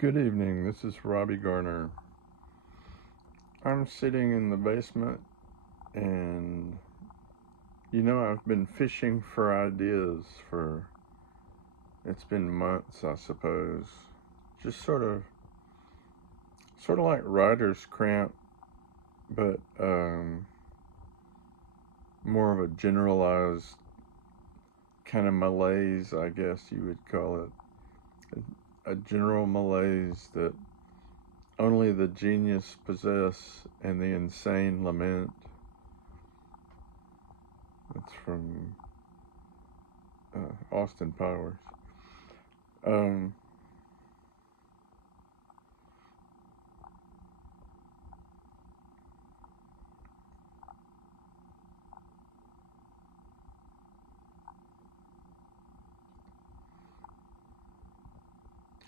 Good evening, this is Robbie Garner. I'm sitting in the basement and I've been fishing for ideas it's been months, I suppose. Just sort of like writer's cramp, but more of a generalized kind of malaise, I guess you would call it. A general malaise that only the genius possess and the insane lament. That's from Austin Powers. Um,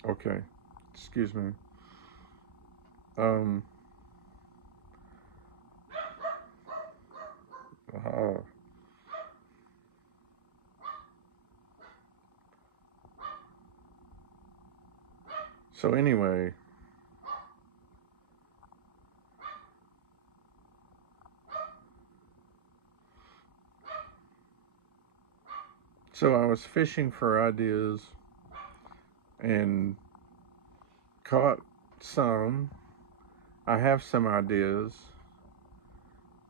okay, excuse me. Um, uh, so anyway, so I was fishing for ideas and caught some. I have some ideas.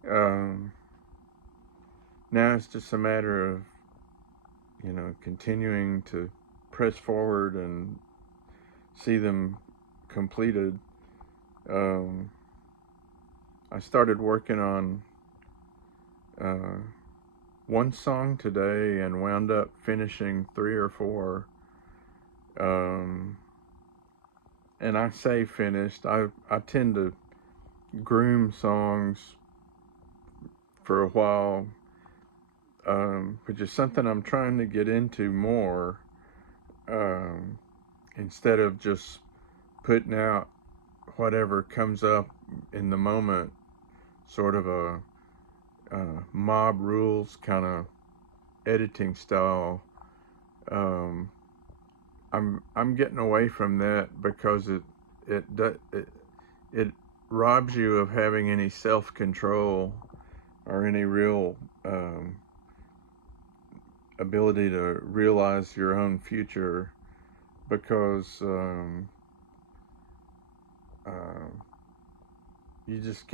Um, Now it's just a matter of, continuing to press forward and see them completed. Um, I started working on uh, one song today and wound up finishing three or four. Um, and I say finished. I tend to groom songs for a while, which is something I'm trying to get into more. Um, Instead of just putting out whatever comes up in the moment, sort of a mob rules kind of editing style. Um, I'm getting away from that because it it it robs you of having any self control or any real ability to realize your own future because uh, you just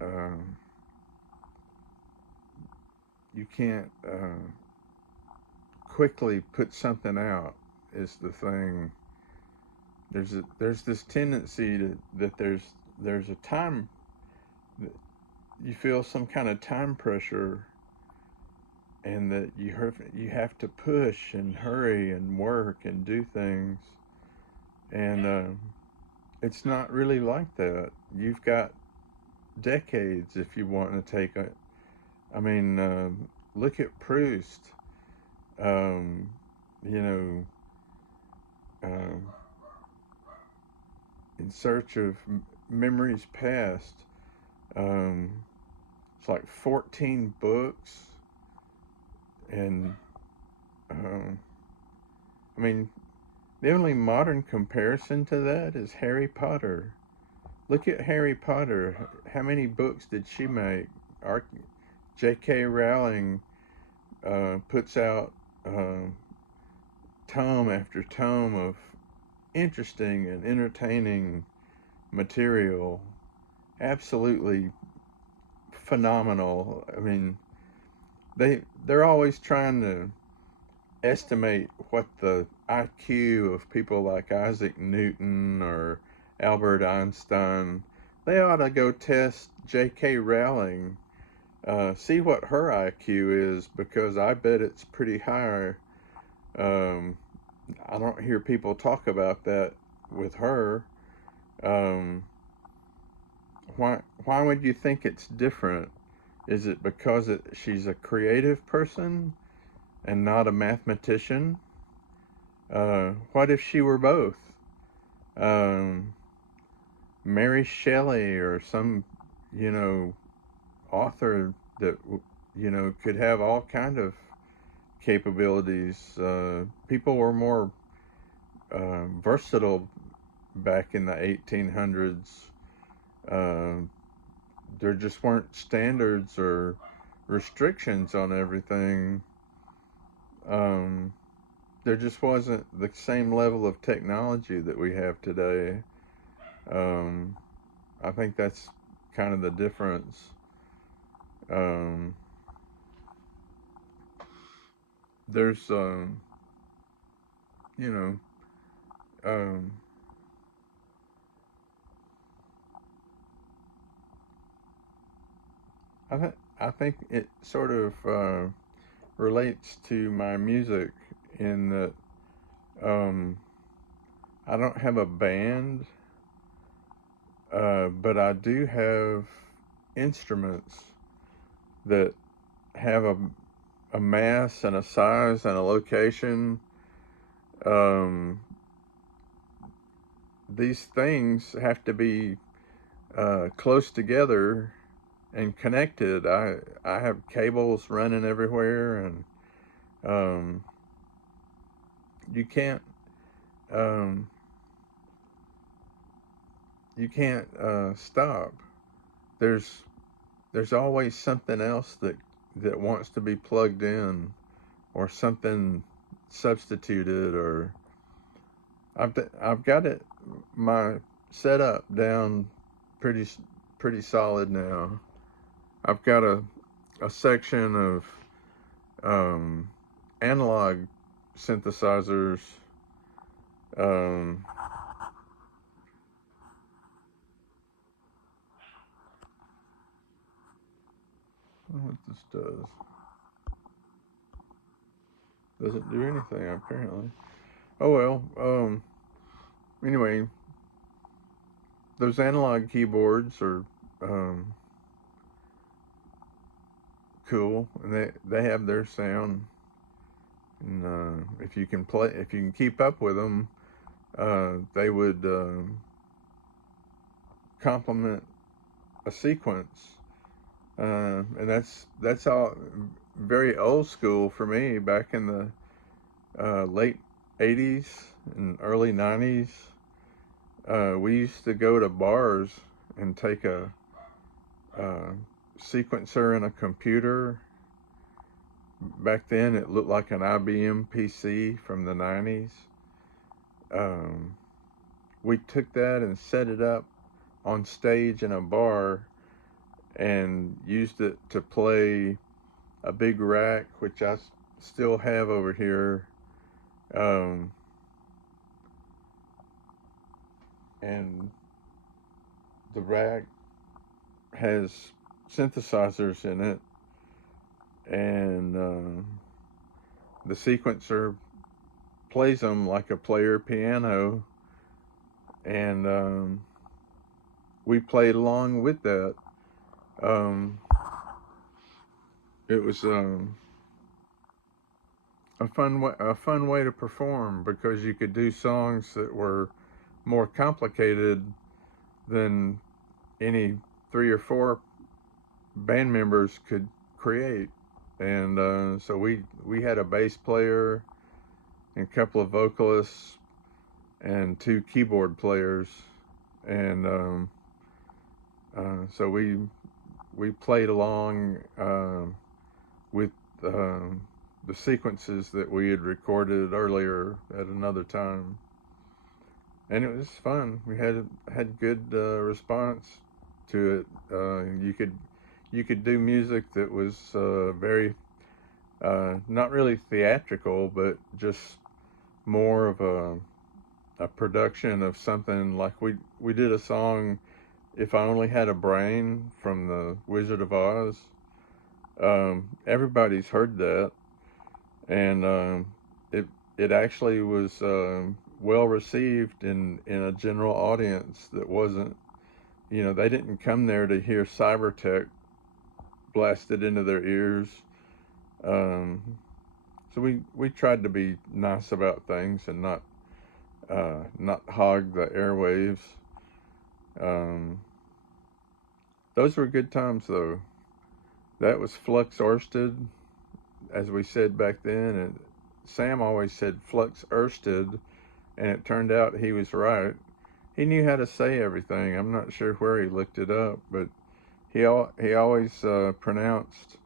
um, can't quickly put something out is the thing. There's this tendency that there's a time that you feel some kind of time pressure, and that you have to push and hurry and work and do things, and it's not really like that. You've got decades if you want to take it. I mean, look at Proust. Um, you know, uh, in search of memories past. Um, it's like 14 books, and um, I mean, the only modern comparison to that is Harry Potter. Look at Harry Potter. How many books did she make? J.K. Rowling puts out uh, tome after tome of interesting and entertaining material. Absolutely phenomenal. I mean, they're always trying to estimate what the IQ of people like Isaac Newton or Albert Einstein. They ought to go test J.K. Rowling, see what her IQ is, because I bet it's pretty high. Um, I don't hear people talk about that with her. Um, why would you think it's different? Is it because she's a creative person and not a mathematician? What if she were both? Um, Mary Shelley or some, you know, author that could have all kind of capabilities. People were more versatile back in the 1800s. Uh, there just weren't standards or restrictions on everything. Um, there just wasn't the same level of technology that we have today. Um, I think that's kind of the difference. Um, there's, you know, um, I think it sort of relates to my music in that um, I don't have a band, but I do have instruments that have a mass and a size and a location. Um, these things have to be close together and connected. I have cables running everywhere, and um, you can't um, stop. There's there's always something else that wants to be plugged in, or something substituted, or I've got it my setup down pretty pretty solid now. I've got a section of um, analog synthesizers. Um, I don't know what this doesn't do anything apparently. Oh well. Anyway, those analog keyboards are um, cool, and they have their sound. And if you can keep up with them, they would complement a sequence, and that's all very old school for me. Back in the late '80s and early '90s, we used to go to bars and take a sequencer and a computer. Back then, it looked like an IBM PC from the '90s. Um, we took that and set it up on stage in a bar and used it to play a big rack, which I still have over here. Um, and the rack has synthesizers in it, and the sequencer plays them like a player piano, and we played along with that. Um, it was a fun way to perform because you could do songs that were more complicated than any three or four band members could create. And so we had a bass player and a couple of vocalists and two keyboard players, and so we played along with the sequences that we had recorded earlier at another time, and it was fun. We had good response to it. You could do music that was very not really theatrical, but just more of a production of something. Like we did a song, "If I Only Had a Brain" from the Wizard of Oz. Everybody's heard that, and it it actually was well received in a general audience that wasn't, they didn't come there to hear Cybertech blasted into their ears. Um, so we tried to be nice about things and not hog the airwaves. Um, those were good times though. That was Flux Orsted, as we said back then, and Sam always said Flux Orsted, and it turned out he was right. he knew how to say everything. I'm not sure where he looked it up, but he always pronounced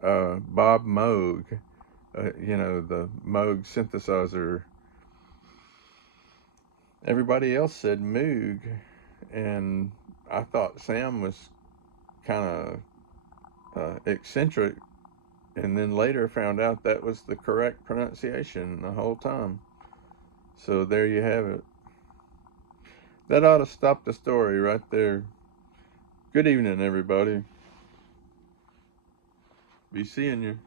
Bob Moog, you know, the Moog synthesizer. Everybody else said Moog, and I thought Sam was kind of eccentric, and then later found out that was the correct pronunciation the whole time. So there you have it. That ought to stop the story right there. Good evening, everybody. Be seeing you.